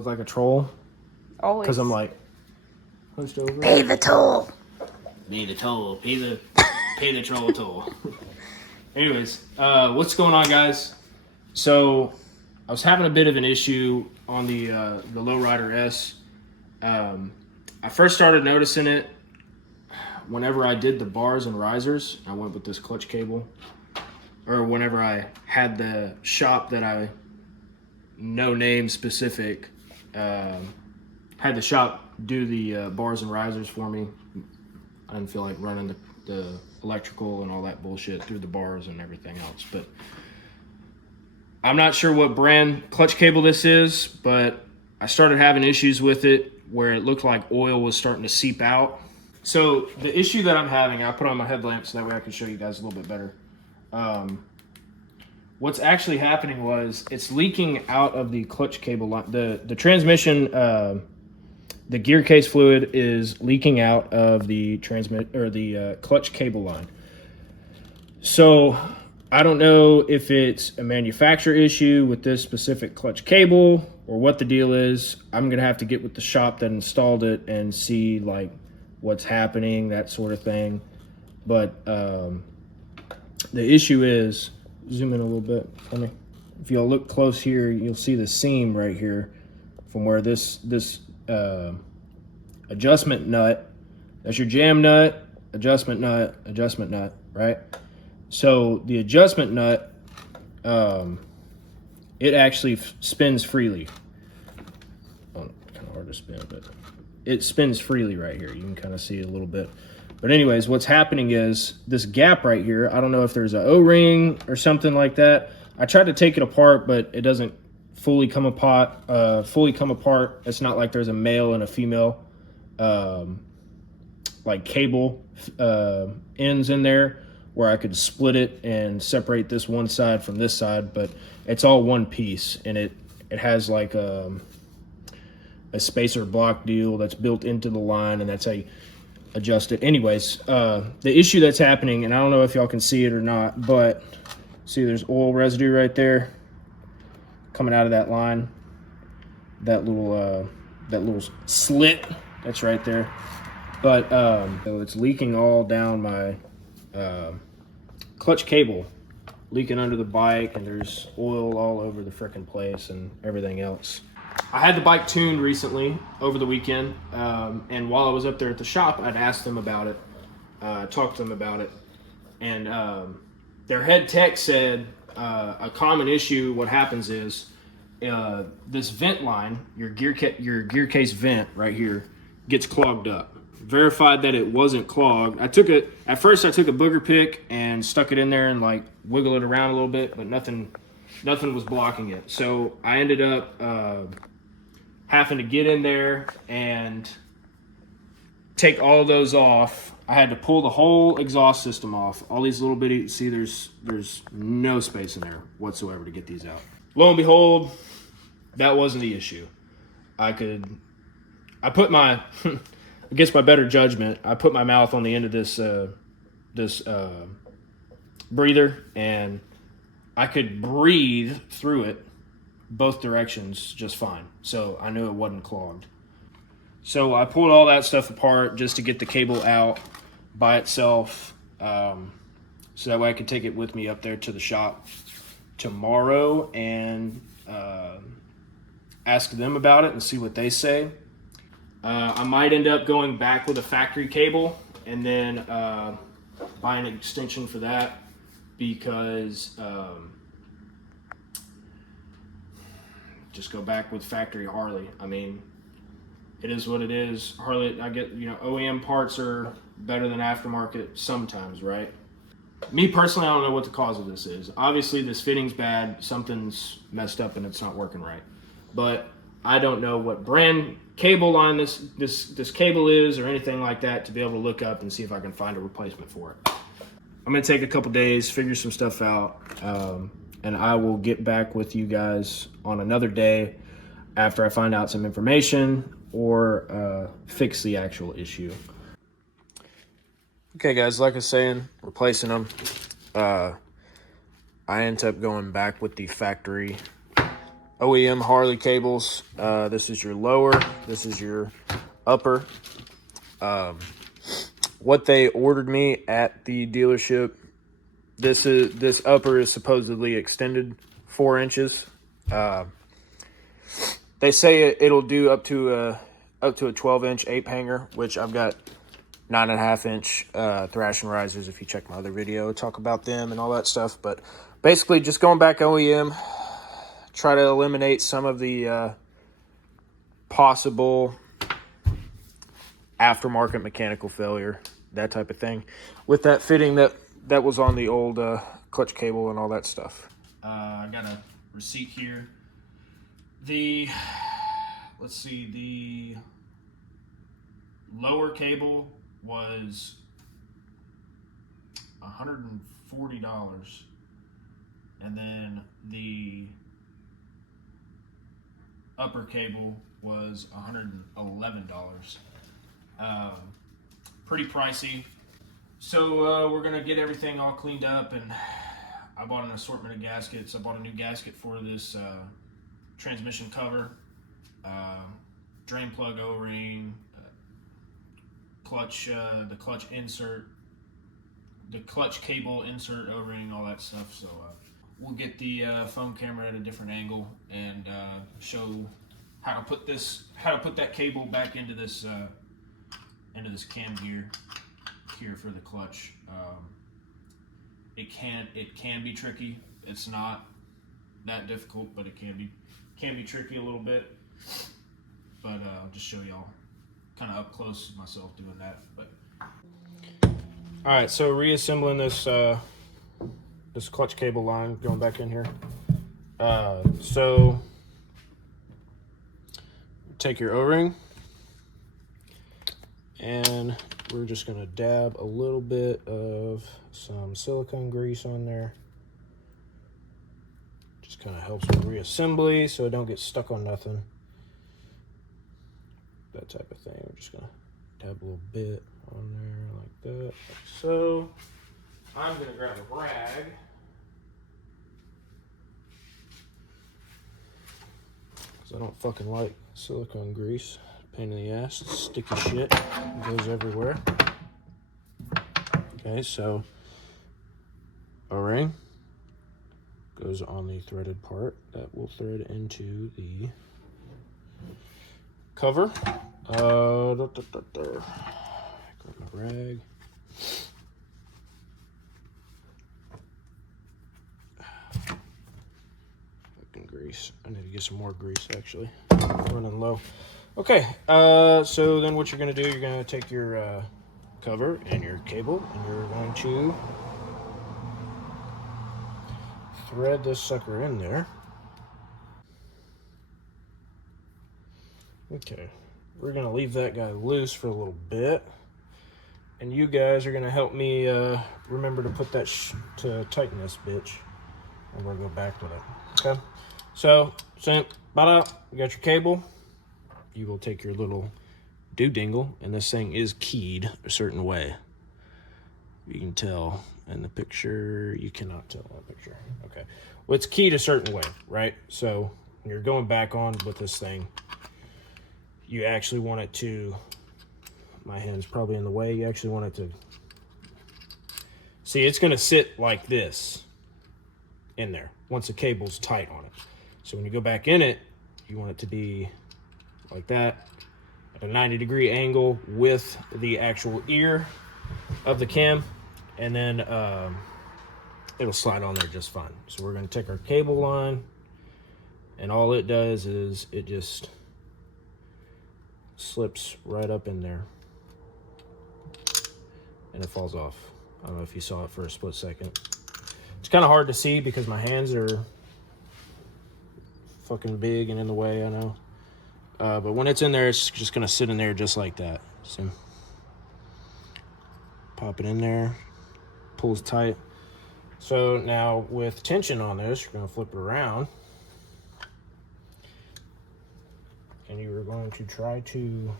look like a troll? Always. Because I'm like hunched over. Pay the toll. Pay the toll. Pay the troll toll. Anyways, what's going on, guys? So I was having a bit of an issue on the Lowrider S. I first started noticing it whenever I did the bars and risers. I went with this clutch cable, or whenever I had the shop that I no name specific had the shop do the bars and risers for me. I didn't feel like running the electrical and all that bullshit through the bars and everything else. But I'm not sure what brand clutch cable this is, but I started having issues with it where it looked like oil was starting to seep out. So the issue that I'm having, I put on my headlamp so that way I can show you guys a little bit better. What's actually happening was it's leaking out of the clutch cable line. The transmission, the gear case fluid is leaking out of the clutch cable line. So I don't know if it's a manufacturer issue with this specific clutch cable or what the deal is. I'm gonna have to get with the shop that installed it and see like what's happening, that sort of thing. But the issue is, zoom in a little bit for me. If y'all look close here, you'll see the seam right here from where this adjustment nut, that's your jam nut, adjustment nut, right? So the adjustment nut, it actually spins freely. Oh, kind of hard to spin, but it spins freely right here. You can kind of see it a little bit. But anyways, what's happening is this gap right here, I don't know if there's an O-ring or something like that. I tried to take it apart, but it doesn't fully come apart. It's not like there's a male and a female like cable ends in there where I could split it and separate this one side from this side, but it's all one piece, and it has like a spacer block deal that's built into the line, and that's how you adjust it. Anyways, the issue that's happening, and I don't know if y'all can see it or not, but see there's oil residue right there coming out of that line, that little slit that's right there. But so it's leaking all down my clutch cable, leaking under the bike, and there's oil all over the frickin' place and everything else. I had the bike tuned recently over the weekend, and while I was up there at the shop, I'd asked them about it, talked to them about it, and their head tech said a common issue, what happens is this vent line, your gear case vent right here, gets clogged up. Verified that it wasn't clogged. At first I took a booger pick and stuck it in there and like wiggle it around a little bit, but nothing was blocking it. So I ended up having to get in there and take all of those off. I had to pull the whole exhaust system off. All these little bitty, see there's no space in there whatsoever to get these out. Lo and behold, that wasn't the issue. I put my, against my better judgment, I put my mouth on the end of this breather, and I could breathe through it both directions just fine. So I knew it wasn't clogged. So I pulled all that stuff apart just to get the cable out by itself, so that way I could take it with me up there to the shop tomorrow and ask them about it and see what they say. I might end up going back with a factory cable and then buy an extension for that, because just go back with factory Harley. I mean, it is what it is. Harley, I get, OEM parts are better than aftermarket sometimes, right? Me personally, I don't know what the cause of this is. Obviously, this fitting's bad. Something's messed up and it's not working right. But I don't know what brand cable line this cable is or anything like that to be able to look up and see if I can find a replacement for it. I'm going to take a couple days, figure some stuff out, and I will get back with you guys on another day after I find out some information or fix the actual issue. Okay, guys, like I was saying, replacing them. I ended up going back with the factory OEM Harley cables. This is your lower, this is your upper. What they ordered me at the dealership, this upper is supposedly extended 4 inches. They say it'll do up to a 12-inch ape hanger, which I've got 9.5-inch thrashing risers. If you check my other video, talk about them and all that stuff. But basically, just going back OEM, try to eliminate some of the possible aftermarket mechanical failure, that type of thing, with that fitting that was on the old clutch cable and all that stuff. I got a receipt here. Let's see, the lower cable was $140, and then the upper cable was $111. Pretty pricey. So we're gonna get everything all cleaned up, and I bought an assortment of gaskets. I bought a new gasket for this transmission cover, drain plug O-ring, clutch, the clutch insert, the clutch cable insert O-ring, all that stuff. So we'll get the phone camera at a different angle and show how to put that cable back into this cam gear here for the clutch. It can be tricky. It's not that difficult, but it can be tricky a little bit. But I'll just show y'all kind of up close myself doing that. But all right, so reassembling this this clutch cable line, going back in here. So take your O-ring, and we're just gonna dab a little bit of some silicone grease on there. Just kind of helps with reassembly so it don't get stuck on nothing. That type of thing. We're just gonna dab a little bit on there like that, like so. I'm gonna grab a rag. Cause I don't fucking like silicone grease. Pain in the ass, it's sticky shit. It goes everywhere. Okay, so O-ring goes on the threaded part that will thread into the cover. Grab my rag. Fucking grease. I need to get some more grease actually. I'm running low. Okay, so then what you're gonna do, you're gonna take your cover and your cable, and you're going to thread this sucker in there. Okay, we're gonna leave that guy loose for a little bit, and you guys are gonna help me remember to put that to tighten this bitch, and we're gonna go back with it. Okay, so you got your cable. You will take your little dingle, and this thing is keyed a certain way. You can tell in the picture. You cannot tell in the picture. Okay, well, it's keyed a certain way, right? So when you're going back on with this thing, you actually want it to, my hand's probably in the way, you actually want it to, see, it's gonna sit like this in there once the cable's tight on it. So when you go back in it, you want it to be like that, at a 90-degree angle with the actual ear of the cam, and then it'll slide on there just fine. So we're gonna take our cable line, and all it does is it just slips right up in there, and it falls off. I don't know if you saw it for a split second. It's kind of hard to see because my hands are fucking big and in the way, I know. But when it's in there, it's just gonna sit in there just like that. So pop it in there, pulls tight. So now with tension on this, you're gonna flip it around, and you are going to try to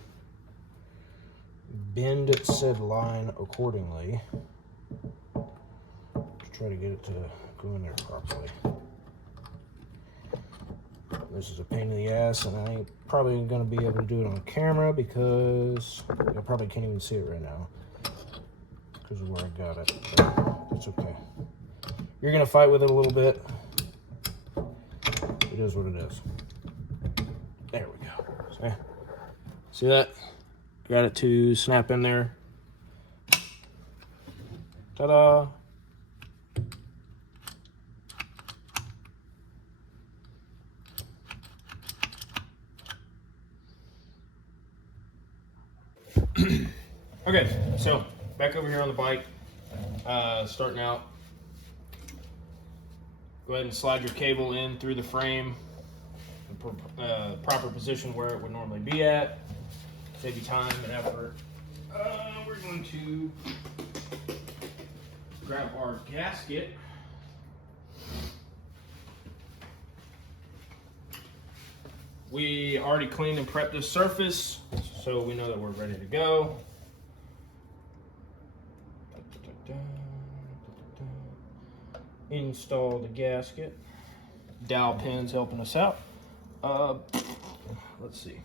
bend said line accordingly to try to get it to go in there properly. This is a pain in the ass, and I ain't probably gonna be able to do it on camera because I probably can't even see it right now because of where I got it. But it's okay. You're gonna fight with it a little bit. It is what it is. There we go. See that? Got it to snap in there. Ta-da! Okay, so back over here on the bike, starting out. Go ahead and slide your cable in through the frame, proper position where it would normally be at. Save you time and effort. We're going to grab our gasket. We already cleaned and prepped this surface, so we know that we're ready to go. Install the gasket. Dowel pins helping us out. Let's see.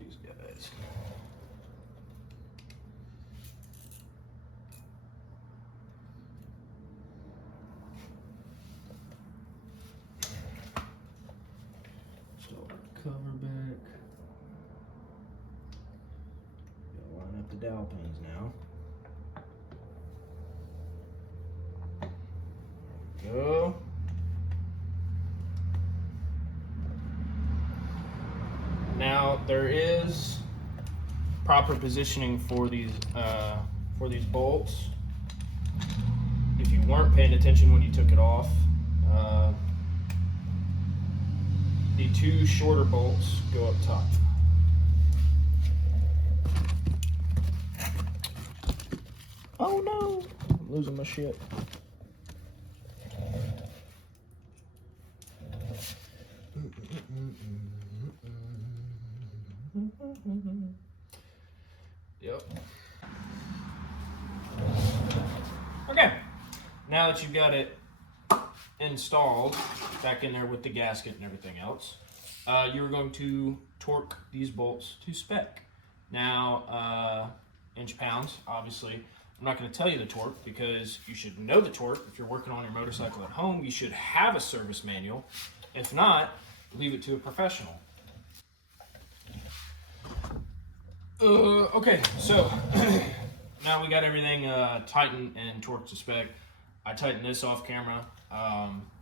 These guys. Install the cover back. Gotta line up the dowel pins now. Go. Now there is proper positioning for these bolts. If you weren't paying attention when you took it off, the two shorter bolts go up top. Oh no! I'm losing my shit. Yep. Okay, now that you've got it installed back in there with the gasket and everything else, you're going to torque these bolts to spec. Now, inch-pounds, obviously. I'm not going to tell you the torque because you should know the torque. If you're working on your motorcycle at home, you should have a service manual. If not, leave it to a professional. Okay, so now we got everything tightened and torqued to spec. I tightened this off camera.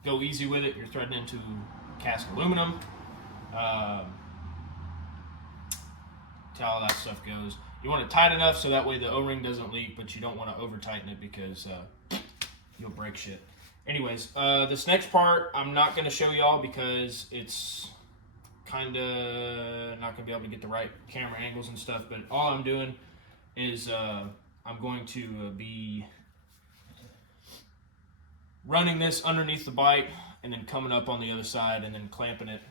Go easy with it. You're threading into cast aluminum. That's how all that stuff goes. You want it tight enough so that way the O-ring doesn't leak, but you don't want to over tighten it because you'll break shit. Anyways, this next part I'm not going to show y'all because it's kind of not going to be able to get the right camera angles and stuff, but all I'm doing is I'm going to be running this underneath the bike and then coming up on the other side and then clamping it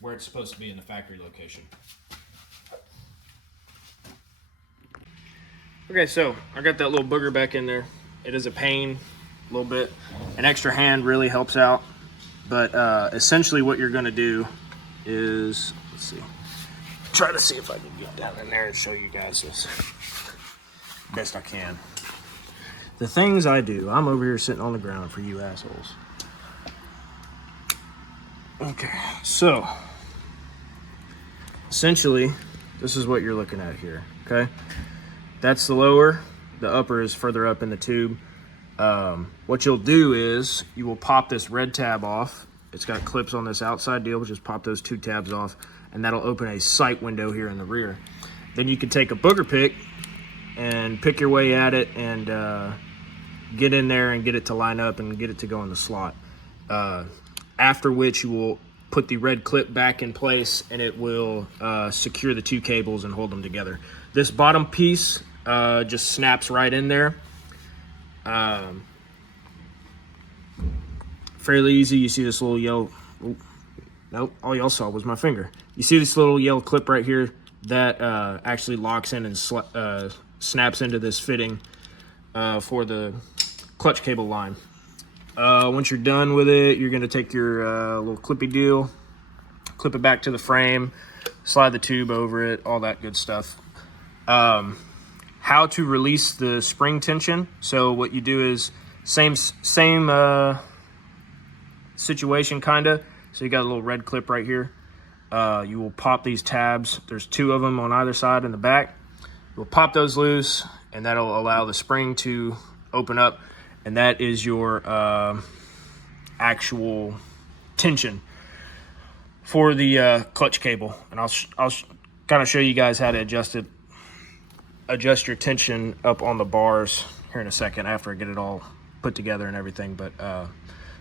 where it's supposed to be in the factory location. Okay, so I got that little booger back in there. It is a pain, a little bit. An extra hand really helps out. But essentially what you're gonna do is, let's see, try to see if I can get down in there and show you guys this best I can. The things I do, I'm over here sitting on the ground for you assholes. Okay, so essentially this is what you're looking at here, okay? That's the lower, the upper is further up in the tube. What you'll do is you will pop this red tab off. It's got clips on this outside deal, just pop those two tabs off, and that'll open a sight window here in the rear. Then you can take a booger pick and pick your way at it and get in there and get it to line up and get it to go in the slot. After which you will put the red clip back in place and it will secure the two cables and hold them together. This bottom piece just snaps right in there. Fairly easy. You see this little yellow, nope, all y'all saw was my finger. You see this little yellow clip right here that actually locks in and snaps into this fitting for the clutch cable line. Once you're done with it, you're gonna take your little clippy deal, clip it back to the frame, slide the tube over it, all that good stuff. How to release the spring tension. So what you do is same situation kinda. So you got a little red clip right here. You will pop these tabs. There's 2 of them on either side in the back. You'll pop those loose, and that'll allow the spring to open up, and that is your actual tension for the clutch cable. And I'll kind of show you guys how to adjust your tension up on the bars here in a second after I get it all put together and everything. But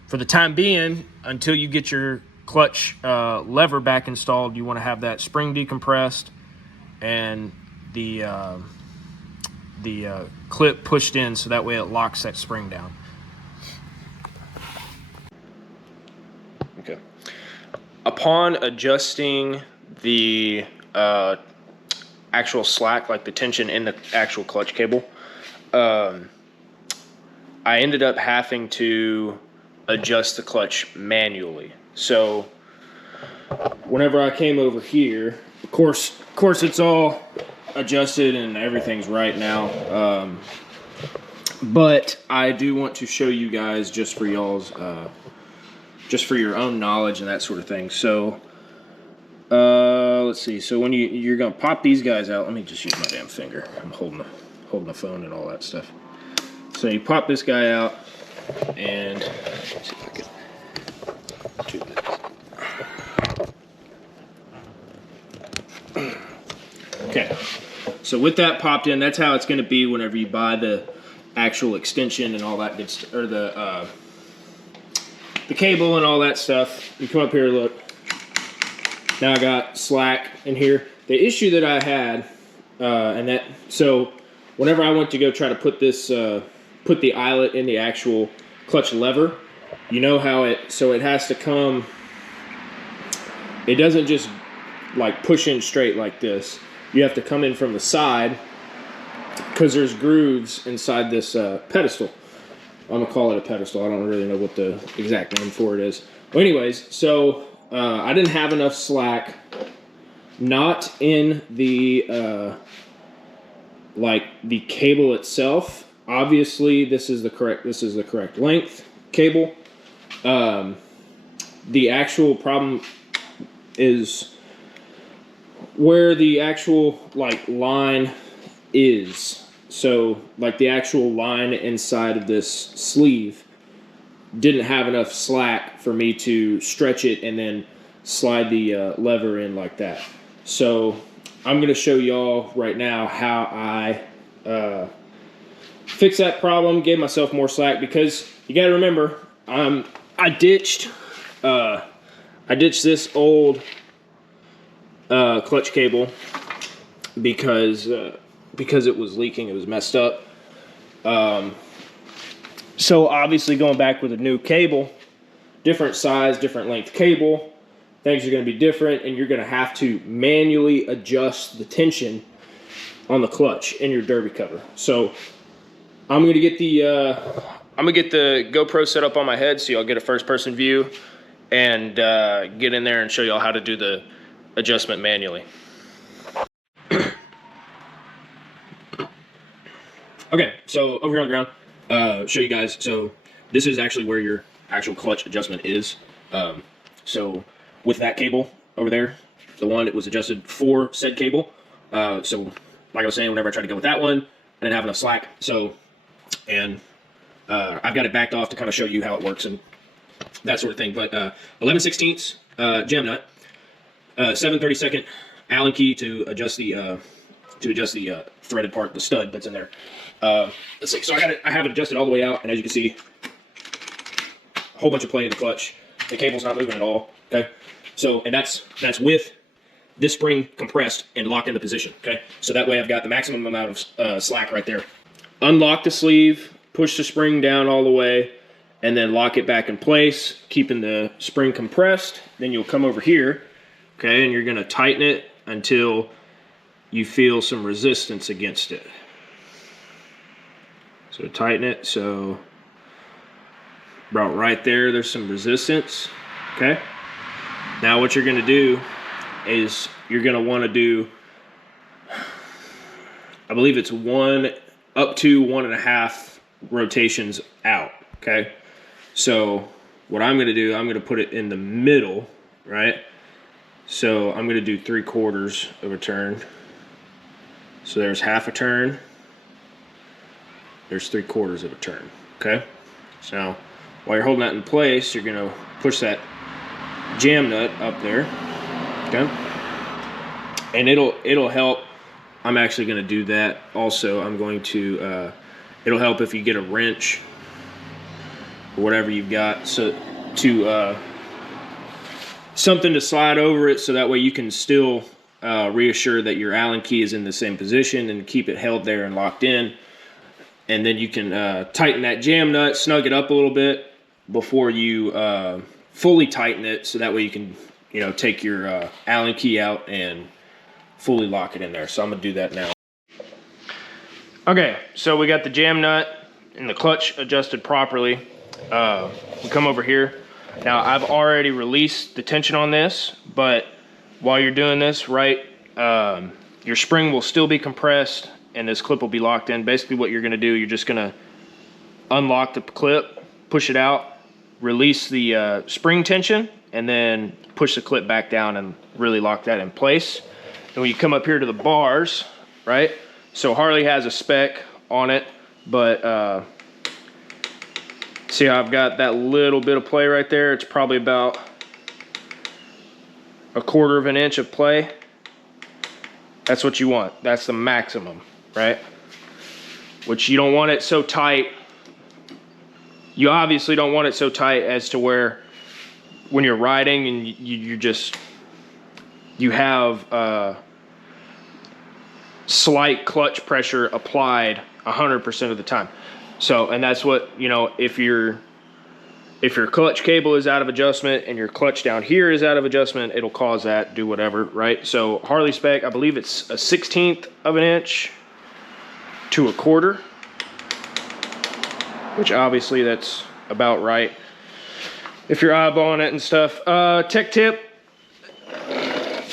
for the time being, until you get your clutch lever back installed, you want to have that spring decompressed and the clip pushed in, so that way it locks that spring down. Okay. Upon adjusting the actual slack, like the tension in the actual clutch cable, I ended up having to adjust the clutch manually. So whenever I came over here, of course it's all adjusted and everything's right now, but I do want to show you guys just for y'all's just for your own knowledge and that sort of thing. So let's see. So when you're gonna pop these guys out, let me just use my damn finger. I'm holding the phone and all that stuff. So you pop this guy out, and let's see if I can do this. Okay. So with that popped in, that's how it's going to be whenever you buy the actual extension and all that good stuff, or the cable and all that stuff. You come up here, look. Now I got slack in here. The issue that I had, so whenever I went to go try to put this, put the eyelet in the actual clutch lever, you know how it has to come. It doesn't just like push in straight like this. You have to come in from the side because there's grooves inside this pedestal. I'm gonna call it a pedestal. I don't really know what the exact name for it is. Well, anyways, so I didn't have enough slack, not in the like the cable itself. Obviously, this is the correct length cable. The actual problem is where the actual like line is. So like the actual line inside of this sleeve didn't have enough slack for me to stretch it and then slide the lever in like that. So I'm going to show y'all right now how I fix that problem, gave myself more slack, because you got to remember, I ditched this old clutch cable because it was leaking, it was messed up. So obviously going back with a new cable, different size, different length cable, things are going to be different, and you're going to have to manually adjust the tension on the clutch in your derby cover. So I'm going to get the GoPro set up on my head so y'all get a first-person view, and get in there and show y'all how to do the adjustment manually. Okay, so over here on the ground, show you guys. So this is actually where your actual clutch adjustment is. So with that cable over there, the one that was adjusted for said cable. So like I was saying, whenever I tried to go with that one, I didn't have enough slack. So, and I've got it backed off to kind of show you how it works and that sort of thing. But 11/16 gem nut, 7/32 Allen key to adjust the threaded part, the stud that's in there. Let's see. So I have it adjusted all the way out, and as you can see, a whole bunch of play in the clutch. The cable's not moving at all. Okay. So, and that's with this spring compressed and locked into position. Okay. So that way I've got the maximum amount of slack right there. Unlock the sleeve, push the spring down all the way, and then lock it back in place, keeping the spring compressed. Then you'll come over here, okay, and you're going to tighten it until you feel some resistance against it. So tighten it so About right there, there's some resistance, okay? Now what you're gonna do is you're gonna wanna do, I believe it's 1 up to 1.5 rotations out, okay? So what I'm gonna do, I'm gonna put it in the middle, right? So I'm gonna do 3/4 of a turn. So there's half a turn, there's 3/4 of a turn, okay? So now, while you're holding that in place, you're gonna push that jam nut up there, okay? And it'll help. I'm actually gonna do that also. I'm going to, it'll help if you get a wrench or whatever you've got, so to, something to slide over it so that way you can still reassure that your Allen key is in the same position and keep it held there and locked in. And then you can tighten that jam nut, snug it up a little bit before you fully tighten it, so that way you can, take your Allen key out and fully lock it in there. So I'm gonna do that now. Okay, so we got the jam nut and the clutch adjusted properly. We come over here. Now I've already released the tension on this, but while you're doing this, right, your spring will still be compressed and this clip will be locked in. Basically what you're gonna do, you're just gonna unlock the clip, push it out, release the spring tension, and then push the clip back down and really lock that in place. And when you come up here to the bars, right, so Harley has a spec on it, but see how I've got that little bit of play right there? It's probably about 1/4 of an inch of play. That's what you want. That's the maximum, right? Which you don't want it so tight. You obviously don't want it so tight as to where when you're riding and you have slight clutch pressure applied 100% of the time. So, and that's what, if your clutch cable is out of adjustment and your clutch down here is out of adjustment, it'll cause that, do whatever, right? So Harley spec, I believe it's a 1/16 of an inch to 1/4, which obviously that's about right if you're eyeballing it and stuff. Tech tip,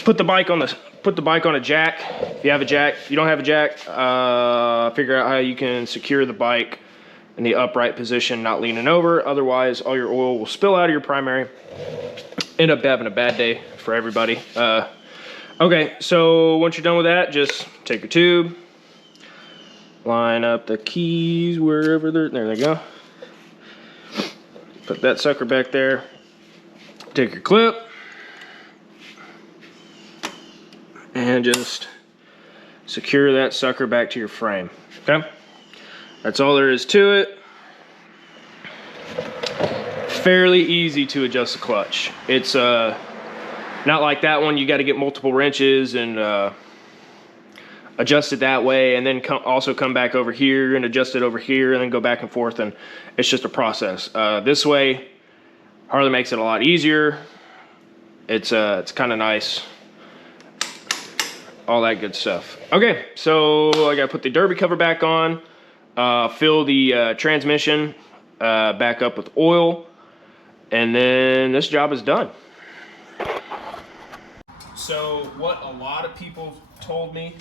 put the bike on a jack. If you have a jack, if you don't have a jack, figure out how you can secure the bike in the upright position, not leaning over. Otherwise, all your oil will spill out of your primary. End up having a bad day for everybody. Okay, so once you're done with that, just take your tube, line up the keys wherever there they go. Put that sucker back there. Take your clip and just secure that sucker back to your frame, okay? That's all there is to it. Fairly easy to adjust the clutch. It's not like that one. You got to get multiple wrenches and adjust it that way, and then also come back over here and adjust it over here, and then go back and forth, and it's just a process. This way, Harley makes it a lot easier. It's kind of nice. All that good stuff. Okay, so I got to put the derby cover back on. Fill the transmission back up with oil, and then this job is done. So what a lot of people told me,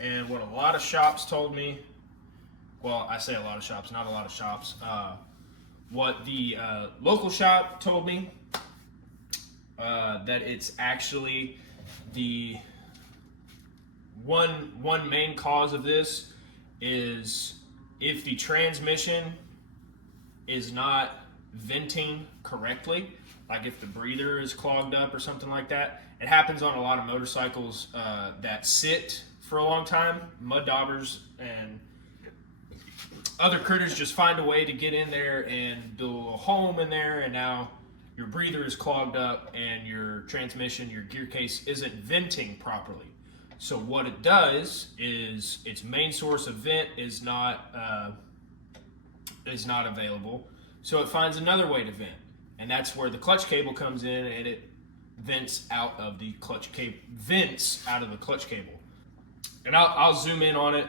and what a lot of shops told me, well, I say a lot of shops, not a lot of shops, what the local shop told me, that it's actually the one main cause of this is if the transmission is not venting correctly, like if the breather is clogged up or something like that. It happens on a lot of motorcycles that sit for a long time. Mud daubers and other critters just find a way to get in there and build a little home in there, and now your breather is clogged up and your transmission, your gear case isn't venting properly. So what it does is its main source of vent is not available. So it finds another way to vent, and that's where the clutch cable comes in, and it vents out of the clutch cable. And I'll zoom in on it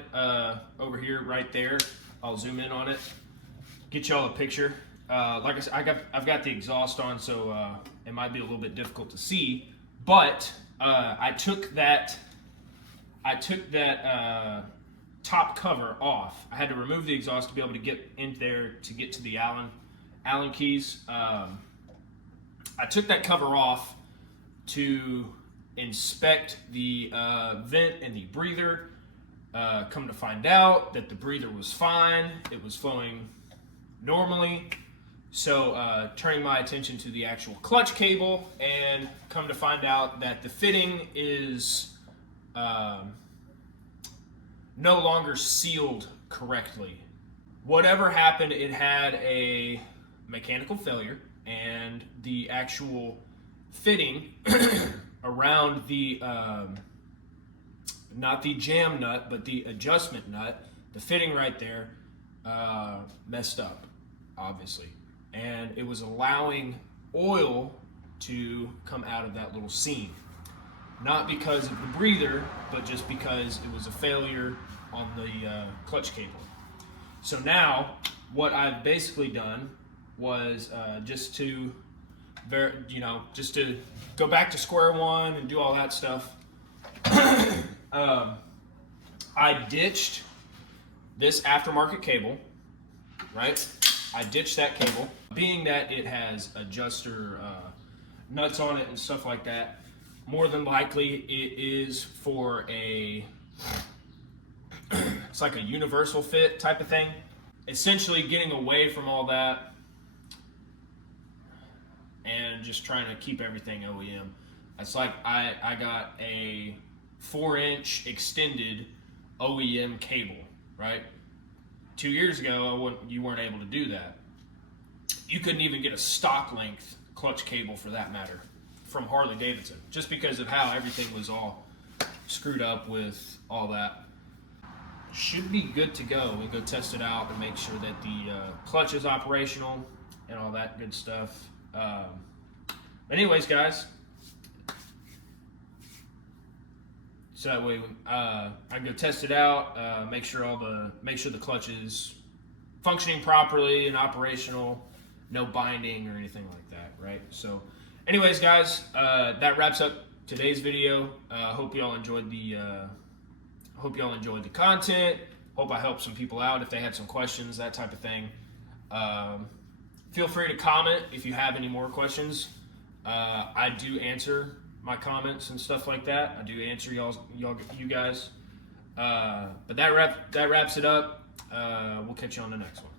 over here, right there. I'll zoom in on it, get y'all a picture. like I said, I've got the exhaust on, so it might be a little bit difficult to see. But I took that top cover off. I had to remove the exhaust to be able to get in there to get to the Allen keys. I took that cover off to inspect the vent and the breather. Come to find out that the breather was fine. It was flowing normally. So turning my attention to the actual clutch cable, and come to find out that the fitting is no longer sealed correctly. Whatever happened, it had a mechanical failure, and the actual fitting around the not the jam nut, but the adjustment nut, the fitting right there messed up, obviously, and it was allowing oil to come out of that little seam. Not because of the breather, but just because it was a failure on the clutch cable. So now, what I've basically done was just to go back to square one and do all that stuff. I ditched this aftermarket cable, right? I ditched that cable, being that it has adjuster nuts on it and stuff like that. More than likely, it is for it's like a universal fit type of thing. Essentially getting away from all that and just trying to keep everything OEM. It's like I got a 4-inch extended OEM cable, right? 2 years ago, you weren't able to do that. You couldn't even get a stock length clutch cable, for that matter, from Harley Davidson, just because of how everything was all screwed up with all that. Should be good to go. We'll go test it out and make sure that the clutch is operational and all that good stuff. Anyways, guys, so that way I can go test it out, make sure the clutch is functioning properly and operational, no binding or anything like that, right? So anyways, guys, that wraps up today's video. Hope y'all enjoyed the content. Hope I helped some people out if they had some questions, that type of thing. Feel free to comment if you have any more questions. I do answer my comments and stuff like that. I do answer you guys. But that wraps it up. We'll catch you on the next one.